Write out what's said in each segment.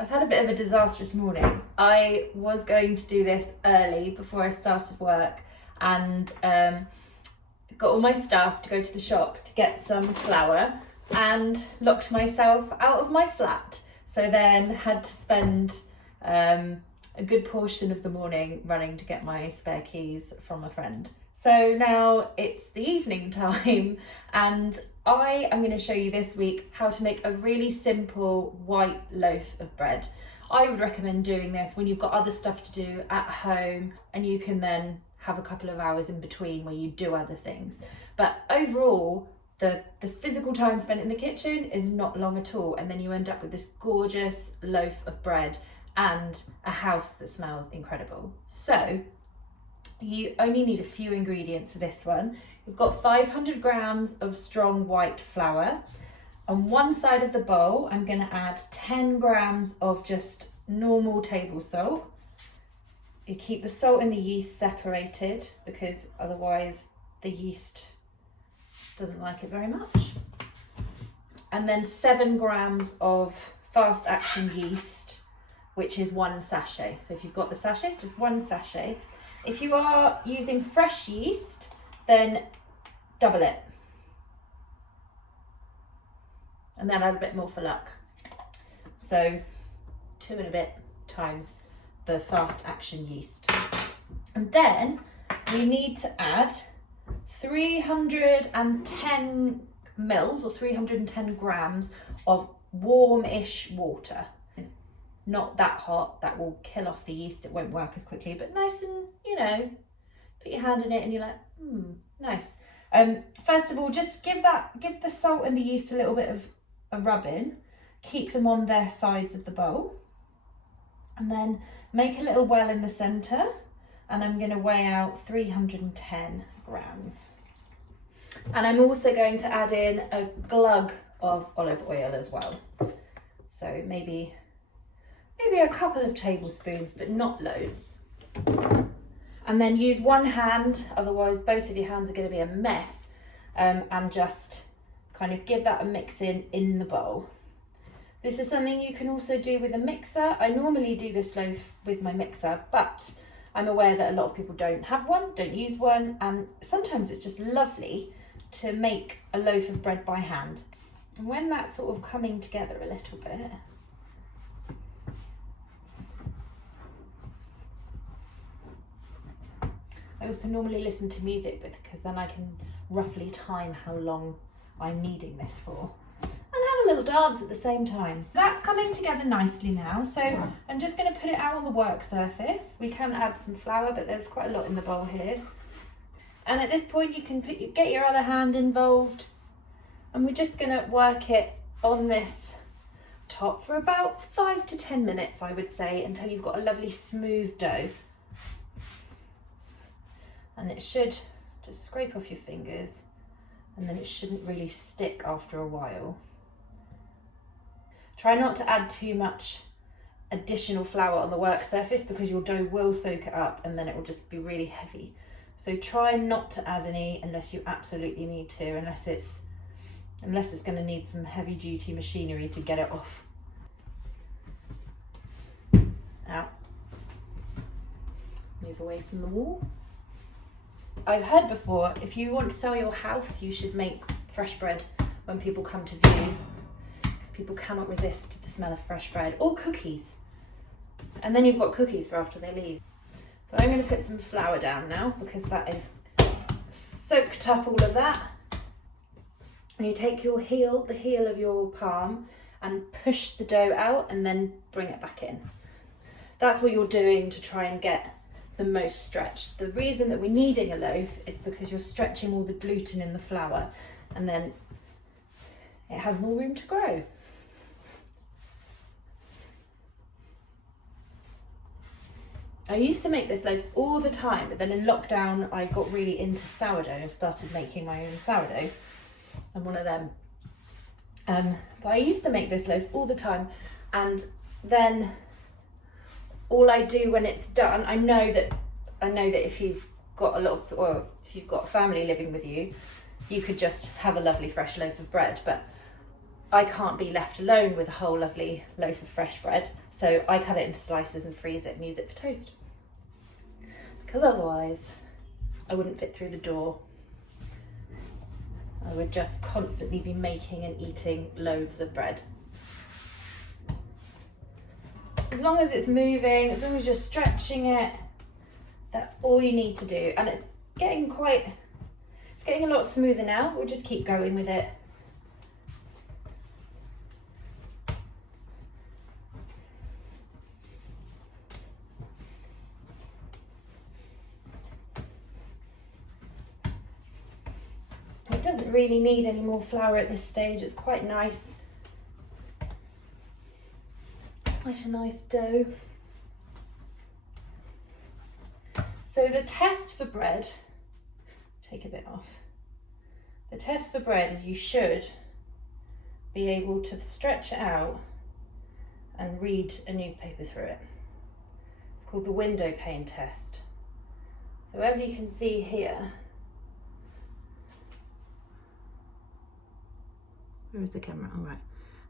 I've had a bit of a disastrous morning. I was going to do this early before I started work and got all my stuff to go to the shop to get some flour and locked myself out of my flat. So then had to spend a good portion of the morning running to get my spare keys from a friend. So now it's the evening time and I am going to show you this week how to make a really simple white loaf of bread. I would recommend doing this when you've got other stuff to do at home and you can then have a couple of hours in between where you do other things. But overall, the physical time spent in the kitchen is not long at all, and then you end up with this gorgeous loaf of bread and a house that smells incredible. So you only need a few ingredients for this one. You've got 500 grams of strong white flour. On one side of the bowl, I'm going to add 10 grams of just normal table salt. You keep the salt and the yeast separated because otherwise the yeast doesn't like it very much. And then 7 grams of fast action yeast, which is 1 sachet. So if you've got the sachets, just 1 sachet. If you are using fresh yeast, then double it. And then add a bit more for luck. So 2 and a bit times the fast action yeast. And then we need to add 310 mils or 310 grams of warmish water. Not that hot, that will kill off the yeast, it won't work as quickly, but nice and, put your hand in it and you're like, nice. First of all, just give the salt and the yeast a little bit of a rub in, keep them on their sides of the bowl, and then make a little well in the centre, and I'm going to weigh out 310 grams. And I'm also going to add in a glug of olive oil as well. So maybe a couple of tablespoons, but not loads. And then use one hand, otherwise both of your hands are going to be a mess, and just kind of give that a mix in the bowl. This is something you can also do with a mixer. I normally do this loaf with my mixer, but I'm aware that a lot of people don't have one, don't use one, and sometimes it's just lovely to make a loaf of bread by hand. And when that's sort of coming together a little bit, I also normally listen to music because then I can roughly time how long I'm needing this for. And have a little dance at the same time. That's coming together nicely now, so I'm just going to put it out on the work surface. We can add some flour, but there's quite a lot in the bowl here. And at this point you can get your other hand involved, and we're just going to work it on this top for about 5 to 10 minutes, I would say, until you've got a lovely smooth dough. And it should just scrape off your fingers, and then it shouldn't really stick after a while. Try not to add too much additional flour on the work surface because your dough will soak it up and then it will just be really heavy. So try not to add any unless you absolutely need to, unless it's going to need some heavy duty machinery to get it off. Out. Move away from the wall. I've heard before, if you want to sell your house, you should make fresh bread when people come to view, because people cannot resist the smell of fresh bread, or cookies. And then you've got cookies for after they leave. So I'm going to put some flour down now, because that is soaked up all of that. And you take your heel, the heel of your palm, and push the dough out and then bring it back in. That's what you're doing to try and get the most stretch. The reason that we're kneading a loaf is because you're stretching all the gluten in the flour, and then it has more room to grow. I used to make this loaf all the time, but then in lockdown I got really into sourdough and started making my own sourdough. I'm one of them. But I used to make this loaf all the time, and then all I do when it's done, I know that if you've got if you've got family living with you, you could just have a lovely fresh loaf of bread, but I can't be left alone with a whole lovely loaf of fresh bread. So I cut it into slices and freeze it and use it for toast. Because otherwise I wouldn't fit through the door. I would just constantly be making and eating loaves of bread. As long as it's moving, as long as you're stretching it, that's all you need to do. And it's getting a lot smoother now. We'll just keep going with it. It doesn't really need any more flour at this stage. It's quite nice. Quite a nice dough. So the test for bread, take a bit off. The test for bread is you should be able to stretch it out and read a newspaper through it. It's called the window pane test. So as you can see here, where is the camera? All right.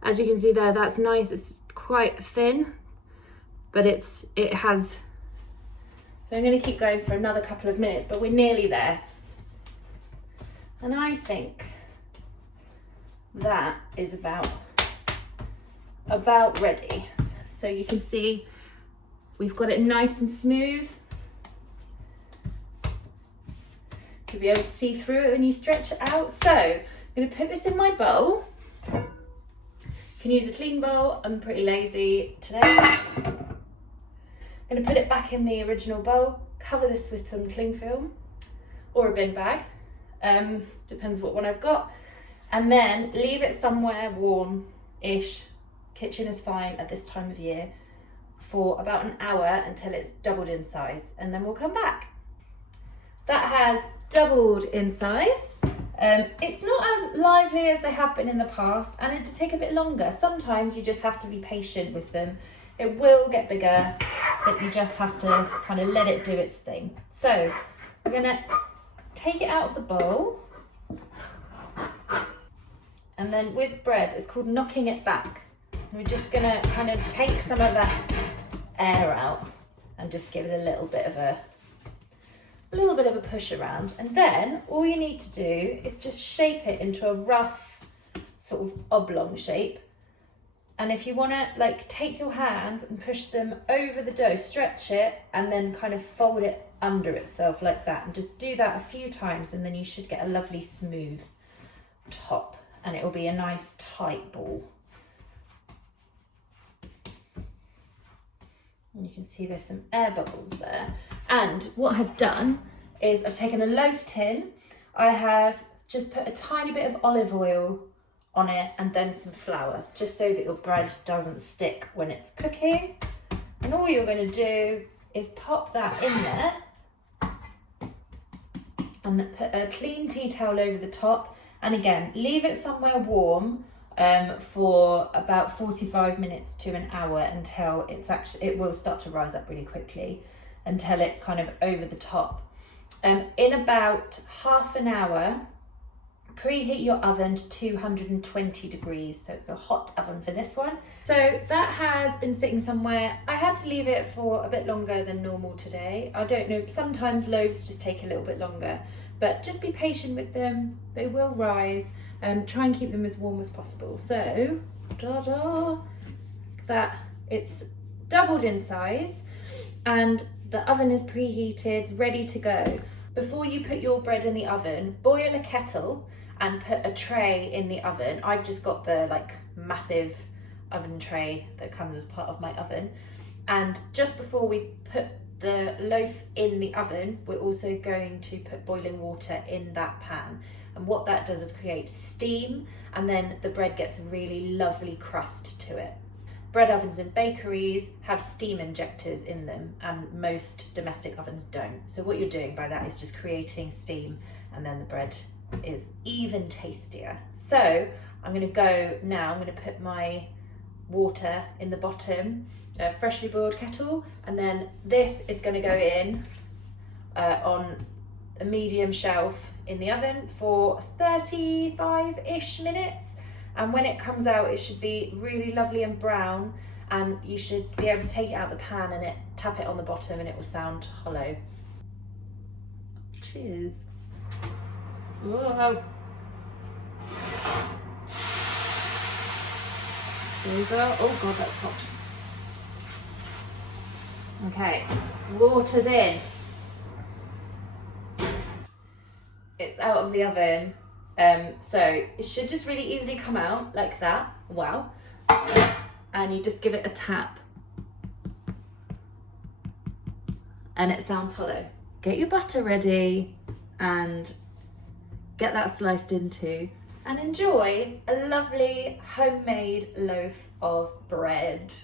As you can see there, that's nice. It's quite thin, but it has. So I'm going to keep going for another couple of minutes, but we're nearly there. And I think that is about ready. So you can see we've got it nice and smooth. You'll be able to see through it when you stretch it out. So I'm going to put this in my bowl. You can use a clean bowl. I'm pretty lazy today. I'm going to put it back in the original bowl, cover this with some cling film or a bin bag, depends what one I've got, and then leave it somewhere warm-ish, kitchen is fine at this time of year, for about an hour until it's doubled in size, and then we'll come back. That has doubled in size. It's not as lively as they have been in the past, and it'll take a bit longer. Sometimes you just have to be patient with them. It will get bigger, but you just have to kind of let it do its thing. So we're gonna take it out of the bowl, and then with bread, it's called knocking it back. We're just gonna kind of take some of that air out and just give it a little bit of a push around. And then all you need to do is just shape it into a rough sort of oblong shape. And if you want to like take your hands and push them over the dough, stretch it and then kind of fold it under itself like that, and just do that a few times, and then you should get a lovely smooth top, and it will be a nice tight ball. And you can see there's some air bubbles there. And what I've done is I've taken a loaf tin, I have just put a tiny bit of olive oil on it and then some flour, just so that your bread doesn't stick when it's cooking. And all you're going to do is pop that in there and put a clean tea towel over the top, and again leave it somewhere warm for about 45 minutes to an hour until it will start to rise up really quickly until it's kind of over the top. In about half an hour, preheat your oven to 220 degrees, so it's a hot oven for this one. So that has been sitting somewhere. I had to leave it for a bit longer than normal today. I don't know, sometimes loaves just take a little bit longer, but just be patient with them, they will rise. Try and keep them as warm as possible. So, that it's doubled in size and the oven is preheated, ready to go. Before you put your bread in the oven, boil a kettle and put a tray in the oven. I've just got the like massive oven tray that comes as part of my oven. And just before we put the loaf in the oven, we're also going to put boiling water in that pan. And what that does is create steam, and then the bread gets a really lovely crust to it. Bread ovens in bakeries have steam injectors in them, and most domestic ovens don't. So what you're doing by that is just creating steam, and then the bread is even tastier. So I'm going to go now, I'm going to put my water in the bottom, a freshly boiled kettle, and then this is going to go in on a medium shelf in the oven for 35-ish minutes. And when it comes out, it should be really lovely and brown. and you should be able to take it out of the pan and tap it on the bottom and it will sound hollow. Cheers. Whoa. Oh God, that's hot. Okay, water's in. It's out of the oven. So it should just really easily come out like that. Wow. And you just give it a tap. And it sounds hollow. Get your butter ready and get that sliced into, and enjoy a lovely homemade loaf of bread.